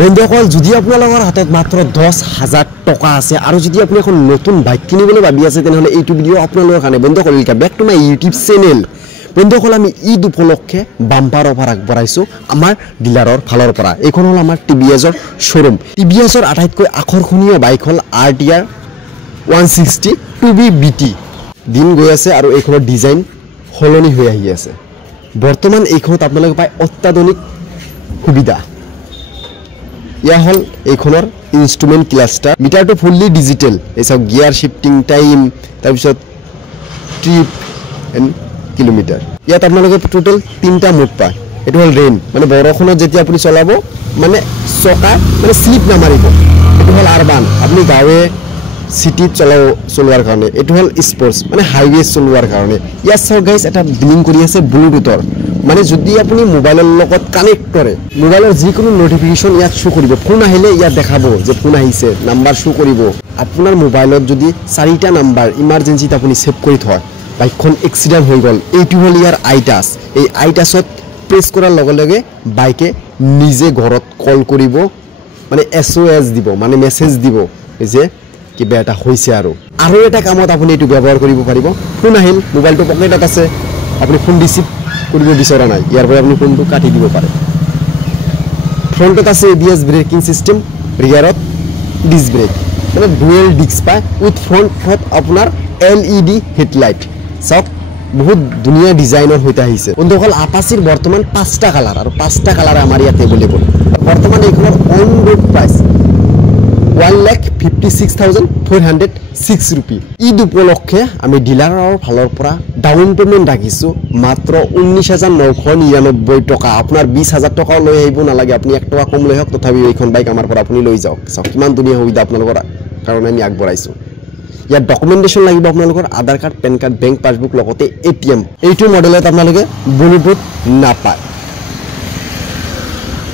বন্ধুসকল যদি আপোনালোকৰ হাতত মাত্ৰ 10,000 টকা আছে আৰু যদি আপুনি এখন নতুন বাইক কিনিবলৈ ভাবি আছে তেনেহলে এইটো ভিডিও আপোনালোকৰ কাৰণে বন্ধুসকল welcome back to my YouTube channel বন্ধুসকল আমি ঈদ উপলক্ষে বাম্পাৰ অফাৰ আগবঢ়াইছো আমাৰ ডিলাৰৰ ফালৰ পৰা এইখন হল আমাৰ টিভিএছৰ শোৰুম টিভিএছৰ আটাইতকৈ আকৰ্ষণীয় বাইক হল RTR 160 2B BT দিন গৈ আছে আৰু এইখনৰ ডিজাইন হলনি হৈ আহি আছে বৰ্তমান এইখনত আপোনালোকে পায় অত্যাধুনিক সুবিধা ইয়া হল এইখনৰ ইনস্ট্ৰুমেন্ট ক্লাস্টাৰ মিটাৰটো ফুললি ডিজিটাল এসব গিয়াৰ শিফটিং টাইম তাৰ পিছত ট্ৰিপ এন্ড কিলোমিটাৰ ইয়াত আপোনালোকে টোটাল 3টা মোড পায় এটো হল ৰেইন মানে বৰখনত যেতিয়া আপুনি চলাব মানে চকা মানে স্লিপ নামাৰিব এটো হল আৰবান আপুনি গাঁৱে সিটিত চলোৱাৰ কাৰণে এটো হল স্পোৰ্টস মানে হাইওয়ে চলোৱাৰ কাৰণে ইয়াত সব গাইস এটা বিলিং কৰি আছে ব্লুটুথৰ মানে যদি আপুনি মোবাইলৰ লগত কানেক্ট কৰে মোবাইলৰ যিকোনো নোটিফিকেশন ইয়াত শো কৰিব ফোন আহিলে ইয়াত দেখাব যে ফোন আহিছে নাম্বাৰ শো কৰিব আপোনাৰ মোবাইলত যদি 4টা নাম্বাৰ ইমাৰ্জেন্সিত আপুনি সেভ কৰি থয় বাইকখন এক্সিডেন্ট হৈ গল এইটো হল ইয়াৰ আইটাস এই আইটাসত প্ৰেছ কৰাৰ লগে লগে বাইকে নিজে ঘৰত কল কৰিব মানে SOS দিব মানে মেসেজ দিব যে কিবা এটা হৈছে আৰু এটা কামত আপুনি এটো ব্যৱহাৰ কৰিব পাৰিব ফোন আহিল মোবাইলটো পকেটত আছে আপুনি ফোন ৰিসিভ কৰিব বিচৰা নাই ইয়াৰ পৰা আপুনি ফোনটো কাটি দিব পাৰে ফ্ৰণ্টত আছে ABS ব্ৰেকিং সিস্টেম ৰিয়াৰত ডিস্ক ব্ৰেক মানে ডুৱেল ডিস্ক পায় উইথ ফ্ৰণ্টত আপোনাৰ LED হেডলাইট সব বহুত ধুনীয়া ডিজাইনৰ হৈতা আহিছে বন্ধুসকল আপাচিৰ বৰ্তমান 5টা কালাৰ আৰু 5টা কালাৰ আমাৰ ইয়াতে এভেইলেবল বৰ্তমান এইখনৰ অন ৰোড প্ৰাইস 1,56,406 रुपी ঈদ উপলক্ষে আমি ডিলাৰৰ ফালৰ পৰা ডাউন পেমেন্ট ৰাখিছো মাত্ৰ 19,999 টকা আপোনাৰ 20,000 টকা লৈ আহিব নালাগে আপুনি 1 টকা কম লৈ হক তথাপি এইখন বাইক আমাৰ পৰা আপুনি লৈ যাওক সব কিমান দুনিয়া সুবিধা আপোনালোকৰ কাৰণে আমি আগবঢ়াইছো ইয়াত ডকুমেন্টেশন লাগিব আপোনালোকৰ Aadhaar card PAN card bank passbook লগতে ATM এইটো মডেলত আপোনালোকে ব্লুটুথ নাপায়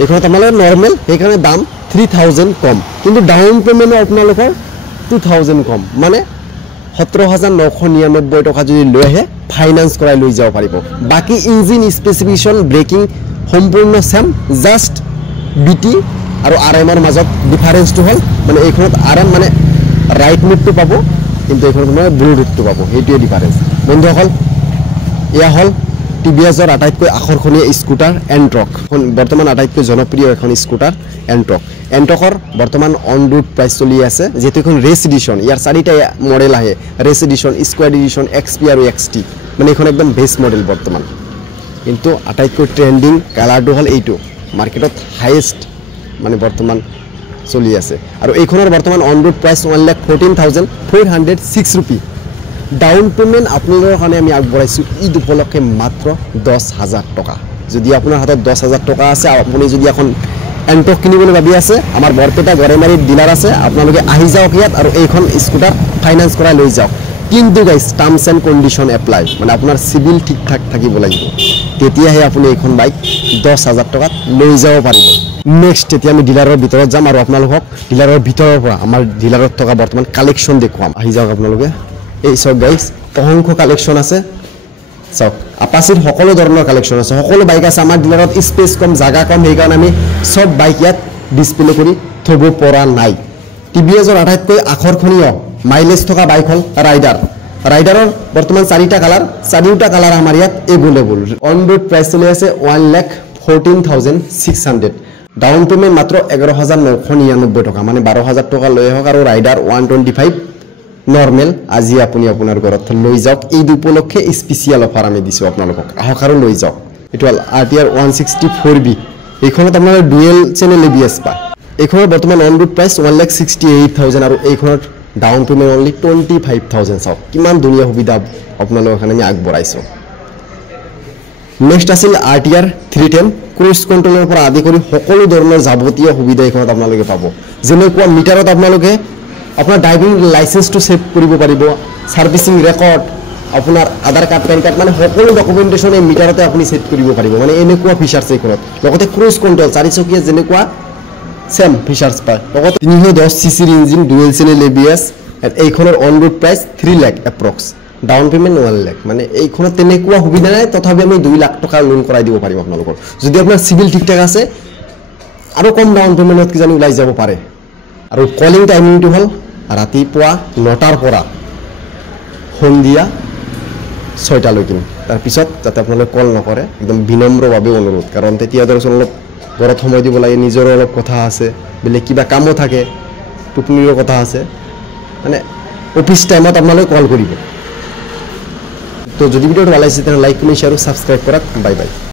এইখন আপোনালোকৰ নৰমাল এইখানে দাম 3,000 কম কিন্তু ডাউন পেমেন্ট আপোনালোকৰ 2,000 কম মানে 17,999 টকা যদি লৈ আহে ফাইনান্স কৰাই লৈ যাব পাৰিব বাকি ইঞ্জিন স্পেসিফিকেশন ব্ৰেকিং সম্পূৰ্ণ সেম জাস্ট BT আৰু RM ৰ মাজত ডিফাৰেন্সটো হল মানে এইখনত RM মানে ৰাইট মোডটো পাব কিন্তু এইখনত মানে ব্লুটুথটো পাব এইটোৱে ডিফাৰেন্স বন্ধুসকল ইয়া হল টিভিএছৰ আটাইতকৈ আকৰ্ষণীয় স্কুটাৰ এন্ট্ৰক বৰ্তমান আটাইতকৈ জনপ্ৰিয় এখন স্কুটাৰ এন্ট্ৰকৰ বৰ্তমান অন ৰোড প্ৰাইস চলি আছে যেটো এখন ৰেস এডিশন ইয়াৰ 4টা মডেল আহে ৰেস এডিশন স্কোয়াড এডিশন XP আৰু XT মানে এখন একদম বেস মডেল বৰ্তমান কিন্তু আটাইতকৈ ট্ৰেন্ডিং কালাৰটো হল এইটো মাৰ্কেটত হাইয়েস্ট মানে বৰ্তমান চলি আছে আৰু এইখনৰ বৰ্তমান on road price 1,14,406 rupee down payment আপোনালোকৰ কাৰণে আমি আগবঢ়াইছো ঈদ উপলক্ষে মাত্ৰ 10,000 টকা যদি আপোনাৰ হাতত 10,000 টকা আছে আপুনি যদি এখন এন্ট্ৰক কিনিবলৈ ভাবি আছে আমাৰ বৰপেটা গৰেমাৰীত ডিলাৰ আছে আপোনালোকে আহি যাওক ইয়াত আৰু এইখন স্কুটাৰ ফাইনান্স কৰাই লৈ যাওক কিন্তু গাইস টাৰ্মস এন্ড কন্ডিশন এপ্লাই মানে আপোনাৰ সিভিল ঠিক ঠাক থাকিব লাগিব তেতিয়াহে আপুনি এইখন বাইক 10,000 টকাত লৈ যাব পাৰিব নেক্সট এতিয়া আমি ডিলাৰৰ ভিতৰত যাম আৰু আপোনালোকক ডিলাৰৰ ভিতৰৰ পৰা আমাৰ ডিলাৰত থকা বৰ্তমান কালেকচন দেখুৱাম আহি যাওক আপোনালোকে এই সব গাইস অহংখ কালেকশন আছে সব আপাচিৰ সকলো ধৰণৰ কালেকশন আছে সকলো বাইক আছে আমাৰ ডিলাৰত স্পেস কম জায়গা কম এই কাৰণ আমি সব বাইক ইয়াত ডিসপ্লে কৰি থব পৰা নাই টিভিএছৰ আটাইতকৈ আকৰ্ষণীয় মাইলেজ থকা বাইক হল ৰাইডাৰৰ বৰ্তমান 4টা কালাৰ 4টা কালাৰ আমাৰ ইয়াত এভেইলেবল অন ৰোড প্ৰাইস চলি আছে 1,14,600 ডাউন পেমেন্ট মাত্ৰ 11,999 টকা মানে 12,000 টকা লৈ হক আৰু ৰাইডাৰ 125 নৰমাল আজি আপুনি আপোনাৰ ঘৰত লৈ যাওক এই উপলক্ষে স্পেশাল অফাৰ আমি দিছো আপোনালোকক আহক আৰু লৈ যাওক এটো RTR 164B এইখনত আপোনাৰ ডুৱেল চেনেল ABS পায় এইখনৰ বৰ্তমান অন ৰোড প্ৰাইস 1,68,000 আৰু এইখনৰ ডাউন পেমেন্ট অনলি 25,000 চাওক কিমান ধুনীয়া সুবিধা আপোনালোকৰ কাৰণে আমি আগবঢ়াইছো নেক্সট আছিল RTR 310 ক্ৰুজ কন্ট্ৰোলৰ পৰা আদি কৰি সকলো ধৰণৰ যাৱতীয় সুবিধা এইখনত আপোনালোকে পাব যেনেকুৱা মিটাৰত আপোনালোকে আপোনাৰ ড্ৰাইভিং লাইসেন্সটো সেভ কৰিব পাৰিব সাৰ্ভিসিং ৰেকৰ্ড আপোনাৰ আধাৰ কাৰ্ড পেন কাৰ্ড মানে সকলো ডকুমেন্টেশন এই মিটাৰতে আপুনি সেট কৰিব পাৰিব মানে এনেকুৱা ফিচাৰছ এইখনত লগতে ক্ৰুজ কন্ট্ৰোল 4চকীয়া যেনেকুৱা সেম ফিচাৰছ পায় লগতে 310 cc engine dual channel ABS এইখনৰ on road price 3 lakh approx down payment 1 lakh মানে এইখনত তেনেকুৱা সুবিধা নাই তথাপি আমি 2 লাখ টকা লোন কৰাই দিব পাৰিম আপোনালোকৰ যদি আপোনাৰ সিভিল ঠিকঠাক আছে আৰু কম ডাউন পে'মেণ্টত কিজানি ওলাই যাব পাৰে আৰু কলিং টাইমিংটো হ'ল ৰাতিপুৱা 9টাৰ পৰা সন্ধিয়া 6টালৈকে তাৰপিছত যাতে আপোনালোকে কল নকৰে একদম বিনম্ৰভাৱে অনুৰোধ কাৰণ তেতিয়া ধৰক অলপ ঘৰত সময় দিব লাগে নিজৰো অলপ কথা আছে বেলেগ কিবা কামো থাকে টোপনিৰো কথা আছে মানে অফিচ টাইমত আপোনালোকে কল কৰিব তো যদি ভিডিঅ'টো ভাল লাগিছে তেনে লাইক কৰি শ্বেয়াৰ আৰু ছাবস্ক্ৰাইব কৰক বাই বাই